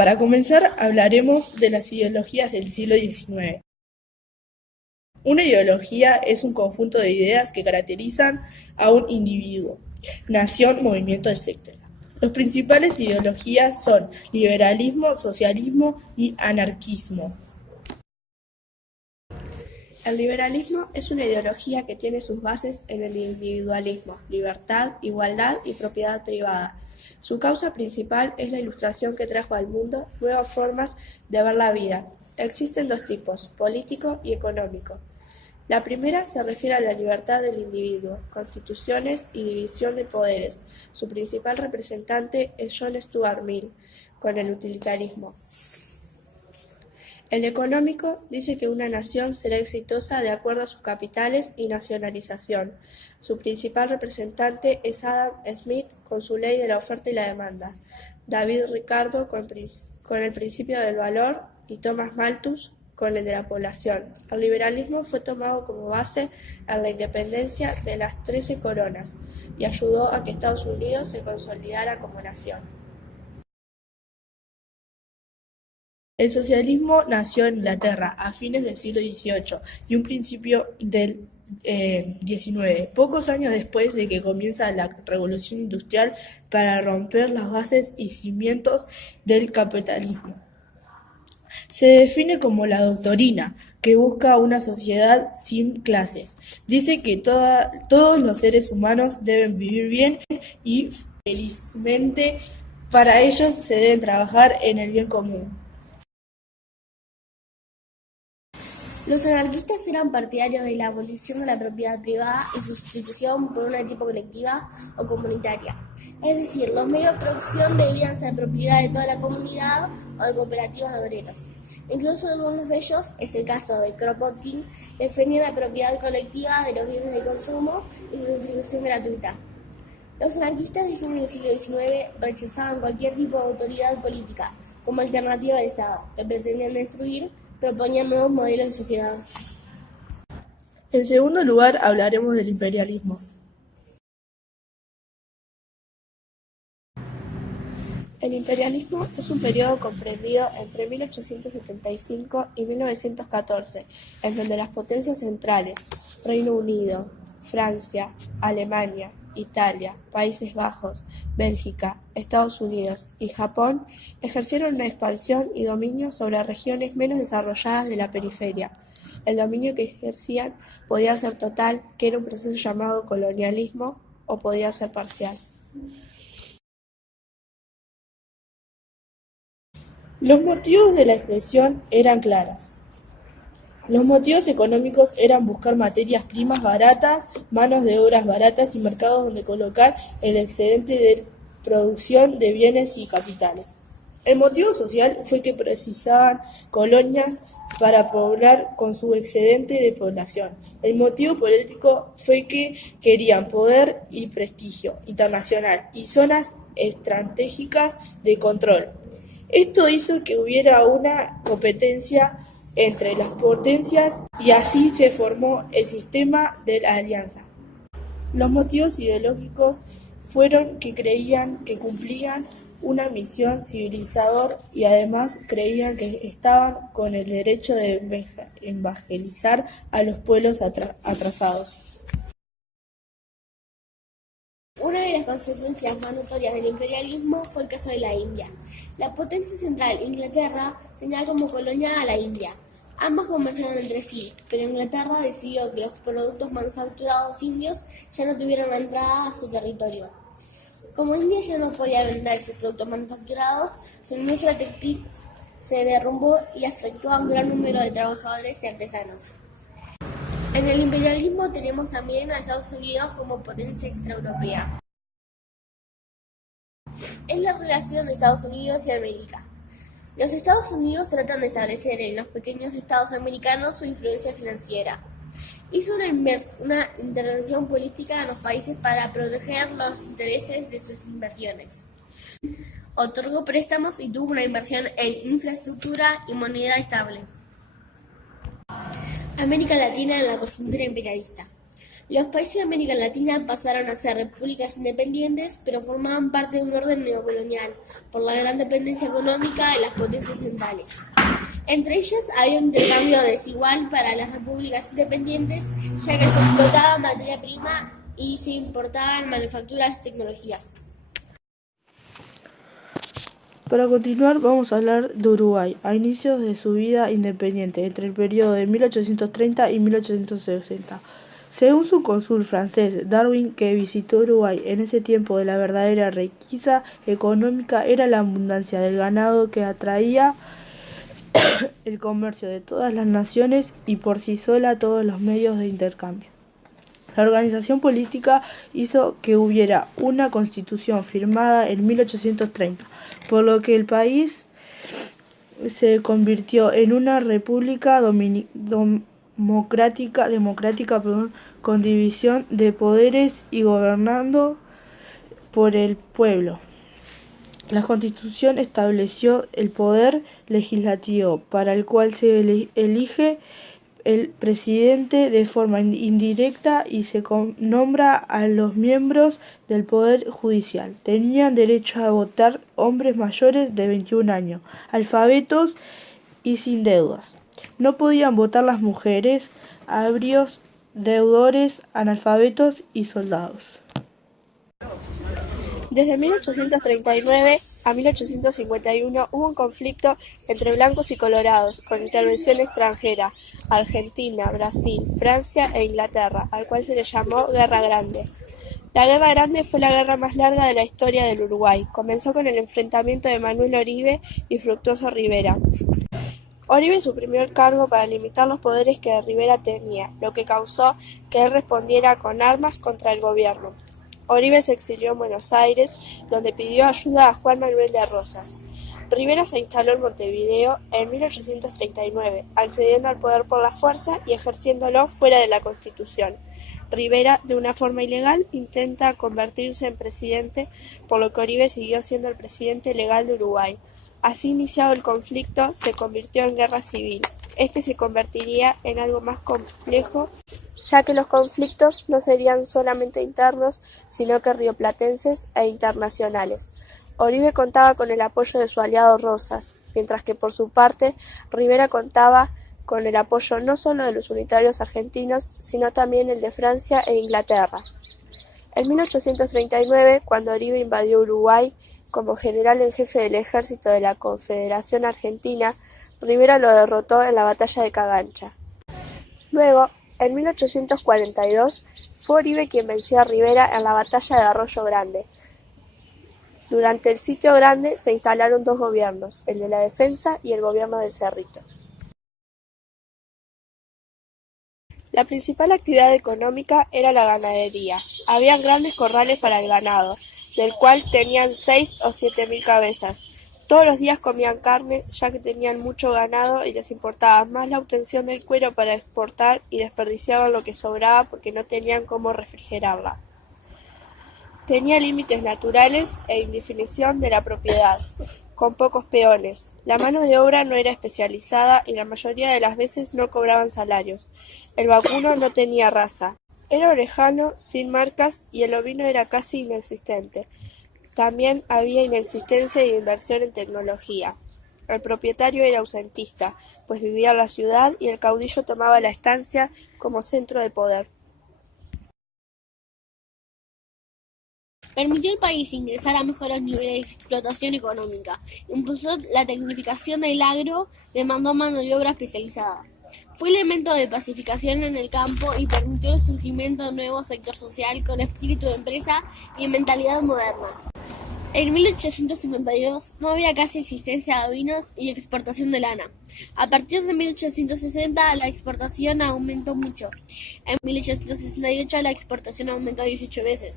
Para comenzar, hablaremos de las ideologías del siglo XIX. Una ideología es un conjunto de ideas que caracterizan a un individuo, nación, movimiento, etc. Las principales ideologías son liberalismo, socialismo y anarquismo. El liberalismo es una ideología que tiene sus bases en el individualismo, libertad, igualdad y propiedad privada. Su causa principal es la Ilustración que trajo al mundo nuevas formas de ver la vida. Existen dos tipos, político y económico. La primera se refiere a la libertad del individuo, constituciones y división de poderes. Su principal representante es John Stuart Mill, con el utilitarismo. El económico dice que una nación será exitosa de acuerdo a sus capitales y nacionalización. Su principal representante es Adam Smith con su ley de la oferta y la demanda, David Ricardo con el principio del valor y Thomas Malthus con el de la población. El liberalismo fue tomado como base en la independencia de las 13 coronas y ayudó a que Estados Unidos se consolidara como nación. El socialismo nació en Inglaterra a fines del siglo XVIII y un principio del XIX, pocos años después de que comienza la revolución industrial para romper las bases y cimientos del capitalismo. Se define como la doctrina que busca una sociedad sin clases. Dice que todos los seres humanos deben vivir bien y felizmente. Para ellos se deben trabajar en el bien común. Los anarquistas eran partidarios de la abolición de la propiedad privada y su sustitución por una de tipo colectiva o comunitaria. Es decir, los medios de producción debían ser propiedad de toda la comunidad o de cooperativas de obreros. Incluso algunos de ellos, es el caso de Kropotkin, defendían la propiedad colectiva de los bienes de consumo y su distribución gratuita. Los anarquistas de fines del siglo XIX rechazaban cualquier tipo de autoridad política como alternativa al Estado, que pretendían destruir. Proponían nuevos modelos de sociedad. En segundo lugar, hablaremos del imperialismo. El imperialismo es un periodo comprendido entre 1875 y 1914, en donde las potencias centrales, Reino Unido, Francia, Alemania, Italia, Países Bajos, Bélgica, Estados Unidos y Japón ejercieron una expansión y dominio sobre regiones menos desarrolladas de la periferia. El dominio que ejercían podía ser total, que era un proceso llamado colonialismo, o podía ser parcial. Los motivos de la expresión eran claros. Los motivos económicos eran buscar materias primas baratas, manos de obras baratas y mercados donde colocar el excedente de producción de bienes y capitales. El motivo social fue que precisaban colonias para poblar con su excedente de población. El motivo político fue que querían poder y prestigio internacional y zonas estratégicas de control. Esto hizo que hubiera una competencia entre las potencias y así se formó el sistema de la alianza. Los motivos ideológicos fueron que creían que cumplían una misión civilizadora y además creían que estaban con el derecho de evangelizar a los pueblos atrasados. Una de las consecuencias más notorias del imperialismo fue el caso de la India. La potencia central, Inglaterra, tenía como colonia a la India. Ambas comerciaban entre sí, pero Inglaterra decidió que los productos manufacturados indios ya no tuvieran la entrada a su territorio. Como India ya no podía vender sus productos manufacturados, su industria textil se derrumbó y afectó a un gran número de trabajadores y artesanos. En el imperialismo tenemos también a Estados Unidos como potencia extraeuropea. Es la relación de Estados Unidos y América. Los Estados Unidos tratan de establecer en los pequeños estados americanos su influencia financiera. Hizo una intervención política en los países para proteger los intereses de sus inversiones. Otorgó préstamos y tuvo una inversión en infraestructura y moneda estable. América Latina en la coyuntura imperialista. Los países de América Latina pasaron a ser repúblicas independientes, pero formaban parte de un orden neocolonial, por la gran dependencia económica de las potencias centrales. Entre ellas había un intercambio desigual para las repúblicas independientes, ya que se explotaba materia prima y se importaban manufacturas y tecnología. Para continuar, vamos a hablar de Uruguay, a inicios de su vida independiente, entre el periodo de 1830 y 1860. Según su cónsul francés Darwin, que visitó Uruguay en ese tiempo, de la verdadera riqueza económica era la abundancia del ganado que atraía el comercio de todas las naciones y por sí sola todos los medios de intercambio. La organización política hizo que hubiera una constitución firmada en 1830, por lo que el país se convirtió en una república democrática, con división de poderes y gobernando por el pueblo. La Constitución estableció el poder legislativo, para el cual se elige el presidente de forma indirecta y se nombra a los miembros del Poder Judicial. Tenían derecho a votar hombres mayores de 21 años, alfabetos y sin deudas. No podían votar las mujeres, ebrios, deudores, analfabetos y soldados. Desde 1839 a 1851 hubo un conflicto entre blancos y colorados, con intervención extranjera, Argentina, Brasil, Francia e Inglaterra, al cual se le llamó Guerra Grande. La Guerra Grande fue la guerra más larga de la historia del Uruguay. Comenzó con el enfrentamiento de Manuel Oribe y Fructuoso Rivera. Oribe suprimió el cargo para limitar los poderes que Rivera tenía, lo que causó que él respondiera con armas contra el gobierno. Oribe se exilió en Buenos Aires, donde pidió ayuda a Juan Manuel de Rosas. Rivera se instaló en Montevideo en 1839, accediendo al poder por la fuerza y ejerciéndolo fuera de la Constitución. Rivera, de una forma ilegal, intenta convertirse en presidente, por lo que Oribe siguió siendo el presidente legal de Uruguay. Así iniciado el conflicto, se convirtió en guerra civil. Este se convertiría en algo más complejo, ya que los conflictos no serían solamente internos, sino que rioplatenses e internacionales. Oribe contaba con el apoyo de su aliado Rosas, mientras que por su parte Rivera contaba con el apoyo no solo de los unitarios argentinos, sino también el de Francia e Inglaterra. En 1839, cuando Oribe invadió Uruguay como general en jefe del ejército de la Confederación Argentina, Rivera lo derrotó en la batalla de Cagancha. Luego, en 1842, fue Oribe quien venció a Rivera en la batalla de Arroyo Grande. Durante el Sitio Grande se instalaron dos gobiernos, el de la Defensa y el gobierno del Cerrito. La principal actividad económica era la ganadería. Habían grandes corrales para el ganado, del cual tenían 6 o 7 mil cabezas. Todos los días comían carne, ya que tenían mucho ganado y les importaba más la obtención del cuero para exportar y desperdiciaban lo que sobraba porque no tenían cómo refrigerarla. Tenía límites naturales e indefinición de la propiedad, con pocos peones. La mano de obra no era especializada y la mayoría de las veces no cobraban salarios. El vacuno no tenía raza. Era orejano, sin marcas, y el ovino era casi inexistente. También había inexistencia de inversión en tecnología. El propietario era ausentista, pues vivía en la ciudad y el caudillo tomaba la estancia como centro de poder. Permitió al país ingresar a mejores niveles de explotación económica, impulsó la tecnificación del agro, demandó mano de obra especializada. Fue elemento de pacificación en el campo y permitió el surgimiento de un nuevo sector social con espíritu de empresa y mentalidad moderna. En 1852 no había casi existencia de ovinos y exportación de lana. A partir de 1860 la exportación aumentó mucho. En 1868 la exportación aumentó 18 veces.